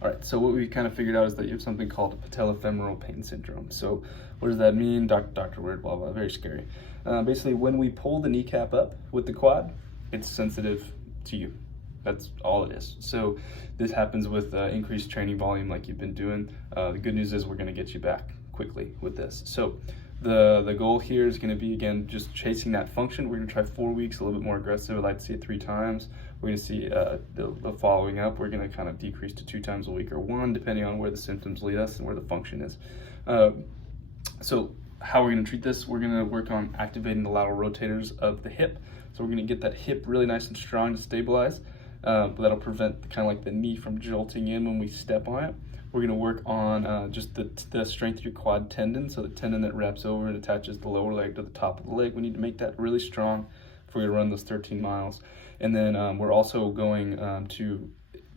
All right, so what we kind of figured out is that you have something called patellofemoral pain syndrome. So what does that mean? Doctor word, blah, blah, very scary. Basically, when we pull the kneecap up with the quad, it's sensitive to you. That's all it is. So this happens with increased training volume like you've been doing. The good news is we're gonna get you back quickly with this. So the goal here is going to be, again, just chasing that function. We're going to try 4 weeks, a little bit more aggressive. I'd like to see it 3 times. We're going to see the following up. We're going to kind of decrease to 2 times a week or 1, depending on where the symptoms lead us and where the function is. So how we're going to treat this, we're going to work on activating the lateral rotators of the hip. So we're going to get that hip really nice and strong to stabilize. But that'll prevent kind of like the knee from jolting in when we step on it. We're going to work on just the strength of your quad tendon, so the tendon that wraps over and attaches the lower leg to the top of the leg. We need to make that really strong for you to run those 13 miles. And then we're also going to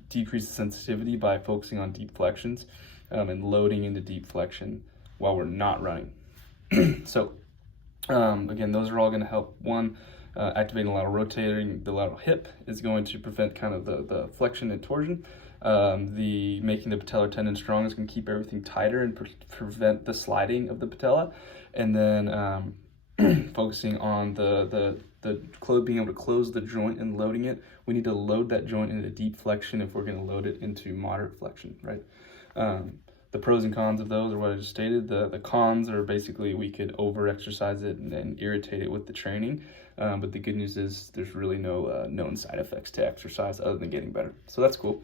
decrease the sensitivity by focusing on deep flexions and loading into deep flexion while we're not running. So again, those are all going to help. One, activating the lateral rotating the lateral hip is going to prevent kind of the flexion and torsion. The making the patellar tendon strong is going to keep everything tighter and prevent the sliding of the patella. And then focusing on the being able to close the joint and loading it. We need to load that joint into deep flexion if we're going to load it into moderate flexion, right? The pros and cons of those are what I just stated. The cons are basically we could over-exercise it and irritate it with the training. But the good news is there's really no known side effects to exercise other than getting better. So that's cool.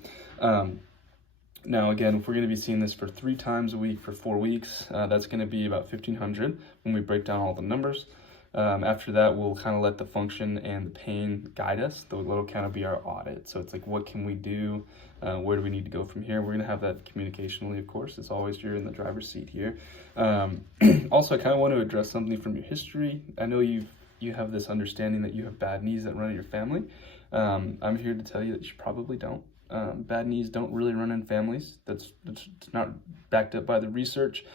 Now, again, if we're going to be seeing this for 3 times a week for 4 weeks, that's going to be about 1,500 when we break down all the numbers. After that, we'll kind of let the function and the pain guide us. That'll kind of be our audit. So it's like, what can we do? Where do we need to go from here? We're going to have that communicationally, of course. As always, you're in the driver's seat here. Also, I kind of want to address something from your history. I know you have this understanding that you have bad knees that run in your family. I'm here to tell you that you probably don't. Bad knees don't really run in families. That's not backed up by the research.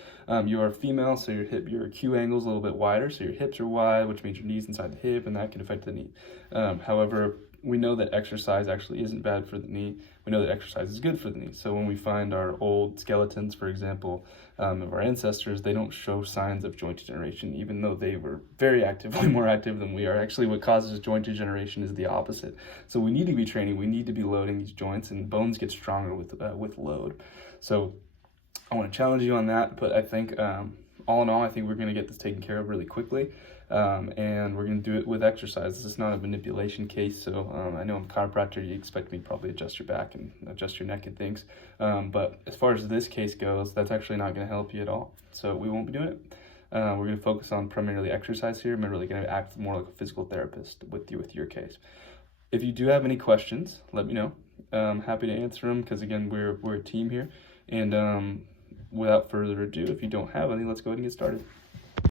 You are female, so your Q angle is a little bit wider, so your hips are wide, which means your knee's inside the hip, and that can affect the knee. However, we know that exercise actually isn't bad for the knee. We know that exercise is good for the knee. So when we find our old skeletons, for example, of our ancestors, they don't show signs of joint degeneration, even though they were very active, way more active than we are. Actually, what causes joint degeneration is the opposite. So we need to be training. We need to be loading these joints, and bones get stronger with load. So I want to challenge you on that, but I think all in all, I think we're going to get this taken care of really quickly. And we're going to do it with exercise. This is not a manipulation case, so I know I'm a chiropractor, you expect me to probably adjust your back and adjust your neck and things, but as far as this case goes, that's actually not going to help you at all, so we won't be doing it. We're going to focus on primarily exercise here. I'm really going to act more like a physical therapist with your case. If you do have any questions, let me know. I'm happy to answer them, because again, we're a team here, and without further ado, if you don't have any, let's go ahead and get started.